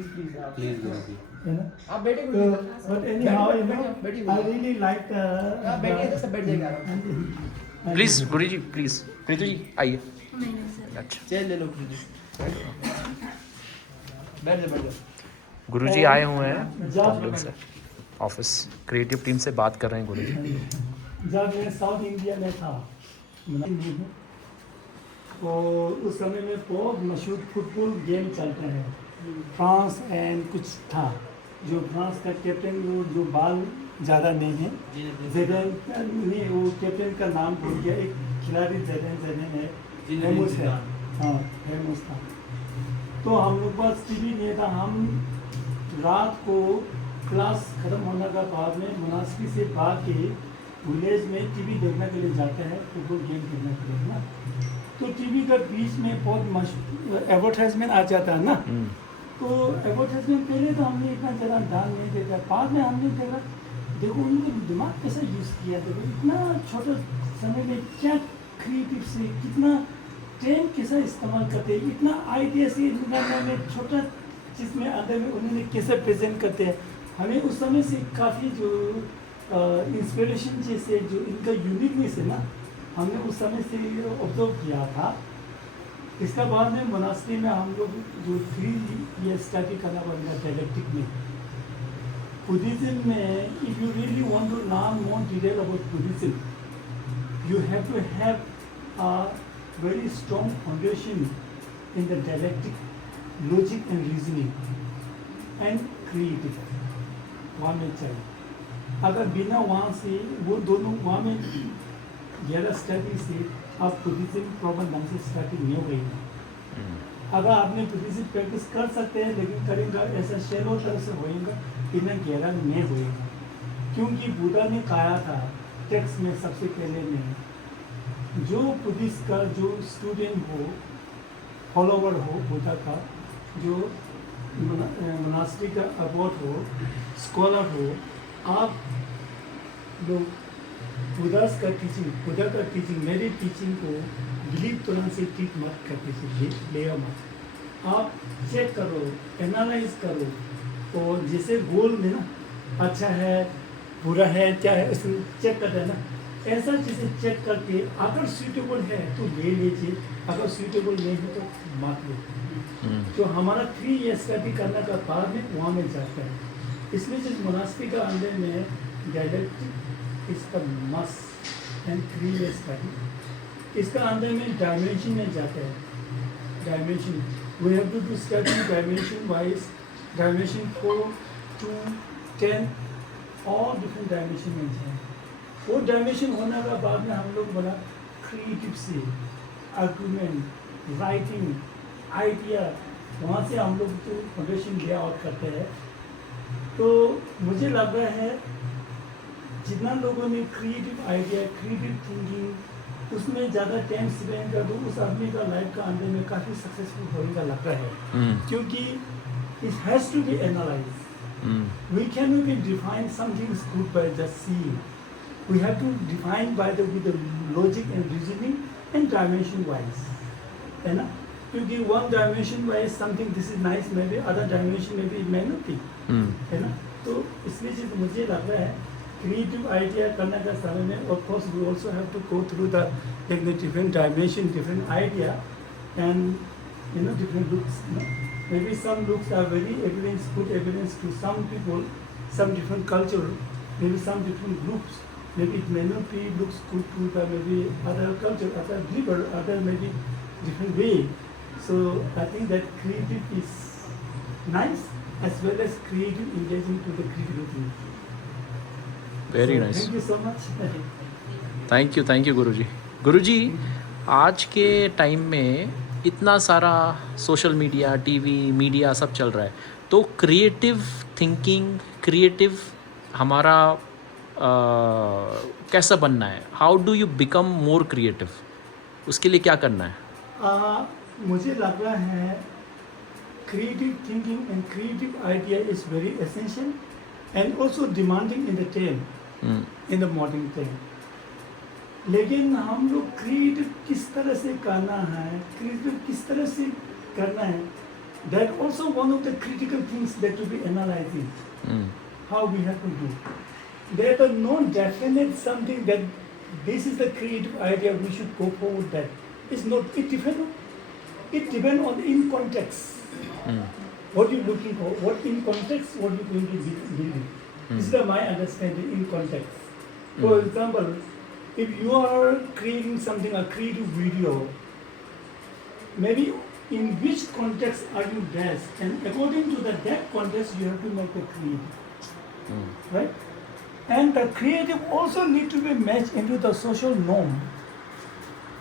प्लीज गुरुजी। है ना। आप बैठे तो but anyhow, you know, I really like बैठिए तो सब बैठ जाएगा आराम से। प्लीज गुरुजी प्लीज। प्रीतु जी आइए। नहीं नहीं सर। अच्छा चेयर ले लो प्लीज। बैठ जाओ। गुरुजी आए हुए हैं बॉम्बे से, ऑफिस क्रिएटिव टीम से बात कर रहे हैं गुरुजी। जब मैं साउथ इंडिया में था तो उस समय में बहुत मशहूर फुटबॉल गेम चलता है, फ्रांस एंड कुछ था, जो फ्रांस का कैप्टन जो बाल ज़्यादा नहीं है, जेडन नहीं, वो कैप्टन का नाम भूल गया, एक खिलाड़ी जेडन है, फेमस है, हाँ फेमस था। तो हम लोग पास टीवी नहीं था, हम रात को क्लास ख़त्म होने का बाद में मुनासिब से भाग के विलेज में टीवी देखने के लिए जाते हैं, फुटबॉल गेम देखने के लिए ना। तो टीवी का बीच में बहुत मशहूर एडवर्टाइजमेंट आ जाता है ना, तो एडवर्टाइजमेंट पहले तो हमने इतना ज़्यादा ध्यान नहीं देता, बाद में हमने देखा देखो उनका दिमाग कैसा यूज़ किया, देखो इतना छोटा समय में क्या क्रिएटिव से कितना टाइम कैसा इस्तेमाल करते हैं, इतना आइडिया से में छोटा चीज़ में अंदर में उन्होंने कैसे प्रेजेंट करते हैं। हमें उस समय से काफ़ी जो इंस्पिरेशन जैसे जो इनका यूनिकनेस है ना, हमने उस समय से ऑब्जर्व किया था। इसका बाद में मोनास्ट्री में हम लोग जो 3 years स्टडी करना पड़ेगा डायलेक्टिक में, बुद्धिज्म में। If you really want to learn more detail about Buddhism, you have to have a very strong foundation in the dialectic, logic and reasoning and creative, वहाँ में चाहिए। अगर बिना वहाँ से वो दोनों वहाँ में ज़्यादा स्टडी से आप बुद्धिज्म प्रॉपर ढंग से स्टडी नहीं हो गई। अगर आपने बुद्धिज्म प्रैक्टिस कर सकते हैं लेकिन करेंगे ऐसा शैलो तरह से होएगा, इतना गहरा नहीं होएगा। क्योंकि बुद्धा ने कहा था टेक्स्ट में सबसे पहले में, जो बुद्धिस्ट का जो स्टूडेंट हो, फॉलोवर हो बुद्धा का, जो मोनास्ट्री का अबॉट हो, स्कॉलर हो, आप लोग बुद्धा का टीचिंग मेरी टीचिंग को बिलीव तुरंत से टीच मत करते थे, ले मत, आप चेक करो, एनालाइज करो, और जैसे गोल में ना अच्छा है बुरा है क्या है उसमें चेक करते हैं ना, ऐसा चीज़ें चेक करके अगर सूटेबल है तो ले लीजिए, अगर सूटेबल नहीं है तो मत लो। तो हमारा 3 years स्टडी करने का बाद में वहाँ में जाता है। इसलिए जिस मोनास्ट्री का अंदर में डायलेक्टिक इसका मस्ट एंड 3 years स्टडी, इसका अंदर में डायमेंशन में जाता है। Dimension we have to study dimension wise, dimension 4, 2, 10 और डिफरेंट डायमेंशन में जाए। वो डायमेंशन होने के बाद में हम लोग बड़ा क्रिएटिव से आर्गूमेंट, राइटिंग, आइडिया, वहाँ से हम लोग तो फाउंडेशन ले आउट करते हैं। तो मुझे लग रहा है जितना लोगों ने क्रिएटिव आइडिया, क्रिएटिव थिंकिंग उसमें ज़्यादा टाइम स्पेंड कर दो, उस आदमी का लाइफ का अंदर में काफ़ी सक्सेसफुल होने लग रहा है। क्योंकि it has to be analyse, we can not be define something is good by just seeing, we have to define by the with the logic and reasoning and dimension wise, है ना। क्योंकि one dimension wise something this is nice, may be other dimension में भी मे not B, है ना। तो इसलिए चीज़ मुझे लग रहा है क्रिएटिव आइडिया करने का समय में of course we also have to go through the different dimension, different idea and you know different looks, may be some looks are very evidence, good evidence to some people, some different culture, may be some different groups, may be it may not be looks good to the may be other culture, other believer, other may be different way. So I think that creative is nice as well as creative engagement to the creativity. Very So, nice, Thank you so much. Thank you Guruji. Guruji आज के टाइम में इतना सारा social media, TV, media सब चल रहा है, तो क्रिएटिव थिंकिंग, क्रिएटिव हमारा कैसा बनना है? How do you become more creative? उसके लिए क्या करना है? मुझे लग रहा है creative thinking and creative idea is very essential and also demanding in the time, in the modern time. लेकिन हम लोग क्रिएटिव किस तरह से करना है, क्रिएटिव किस तरह से करना है, That also one of the critical things that to be analyzing. How we have to do. There are no definite something that this is the creative idea we should go forward. That it's not. It depends. It depends on in context. What you're looking for. What in context. What you're going to be building. This is my understanding in context. For example, if you are creating something, a creative video, maybe in which context are you best, and according to that context, you have to make the creative, right? And the creative also need to be matched into the social norm,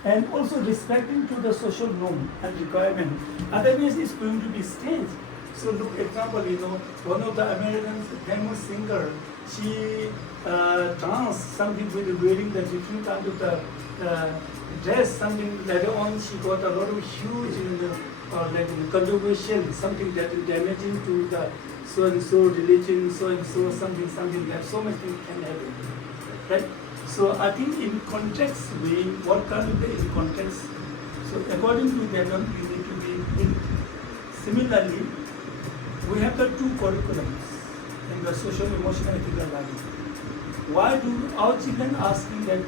and also respecting to the social norm and requirement. Otherwise, it's going to be strange. So, look, example, one of the American famous singer, she danced something with wearing the different kind of the dress. Something later on, she got a lot of huge, like controversial, something that is damaging to the so and so religion, so and so something that so much things can happen, right? So I think in context way, what kind of is context. So according to that one, we need to be in. Similarly, we have the two curriculums in the social, emotional, ethical learning. Why do our children asking that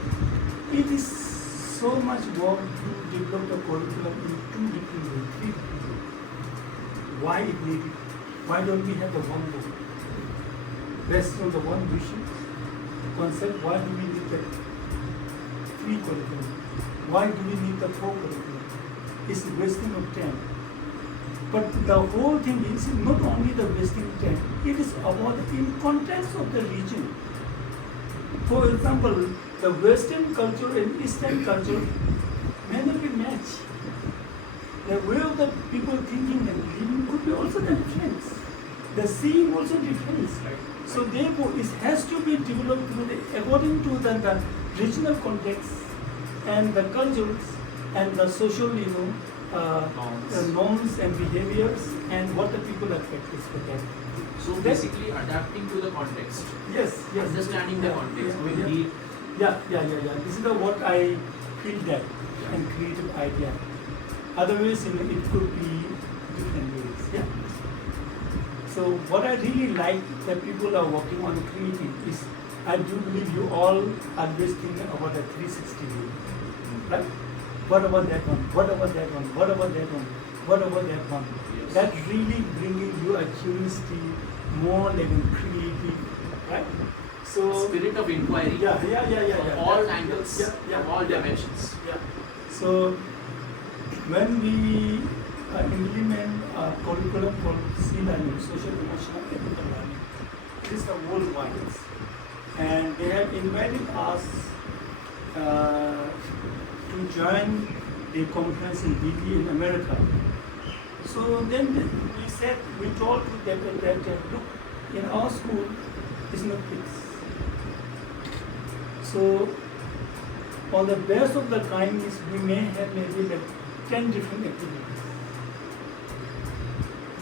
it is so much work to develop the curriculum in two different ways, three different ways? Why it needed? Why don't we have the one book? Based on the one vision, concept, why do we need the three curriculum? Why do we need the four curriculum? It's wasting of time. But the whole thing is not only the wasting time, it is about in context of the region. For example, the Western culture and Eastern culture may not be matched. The way of the people thinking and living could be also the difference. The seeing also difference. So therefore, it has to be developed according to the regional context and the cultures and the social, norms and behaviors and what the people are practice for that. So basically adapting to the context. Yes. Understanding the context. Yeah. This is what I feel that and creative idea. Otherwise, it could be different ways. Yeah. So what I really like that people are working on creative is I do believe you all always think about a 360 view. Right? What about that one? What about that one? What about that one? What about that one? Yes. That really bringing you a curiosity, more like a creative, right? So Spirit of inquiry. Yeah. All angles, Yeah. all dimensions. Yeah. So when we implement a curriculum called C-learning, social, emotional, ethical learning, it is the worldwide, and they have invited us to join the conference in DB in America. So then we told them that look, in our school, it's not fixed. So on the base of the time is we may have maybe like 10 different activities.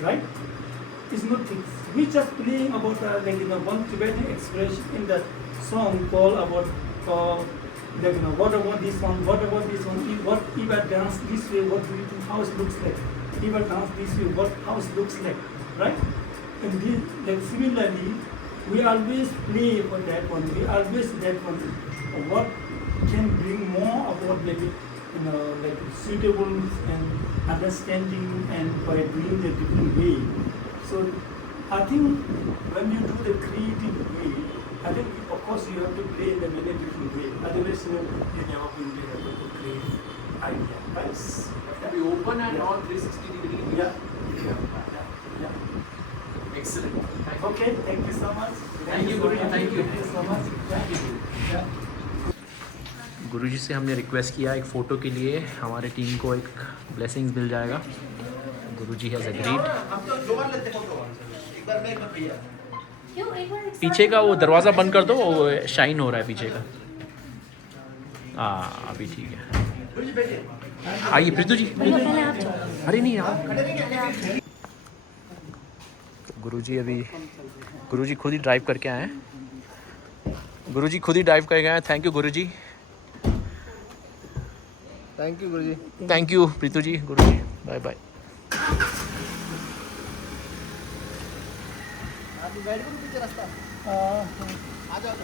Right? It's not fixed. We just playing about one Tibetan expression in the song called about what about this one, what about this one, if I dance this way, what do you think how it looks like? If I dance this way, what how it looks like, right? And this, similarly, we always play for that one. We always that one. What can bring more about maybe like suitable and understanding and by doing the different way. So I think when you do the creative way, I think of course you have to play in a many different way. Otherwise, you're never going to be able to create idea. Right? Be open and all 360 degree. Yeah. Excellent. Thank you. Okay, thank you so much. Thank you, Guruji. Thank you. Thank you so much. Thank you. Yeah. गुरुजी से हमने रिक्वेस्ट किया एक फ़ोटो के लिए हमारे टीम को एक ब्लेसिंग्स मिल जाएगा. गुरुजी हैज़ एग्रीड. पीछे का वो दरवाज़ा बंद कर दो, वो शाइन हो रहा है पीछे का. अभी ठीक है. आइए प्रीतु जी. अरे नहीं आओ. गुरुजी खुद ही ड्राइव करके आए हैं. गुरुजी खुद ही ड्राइव करके आए. Thank you Guruji. Thank you, Guruji. Thank you Pritu ji. Guruji bye bye. Guide करूँ पीछे रास्ता हाँ, आ जाओ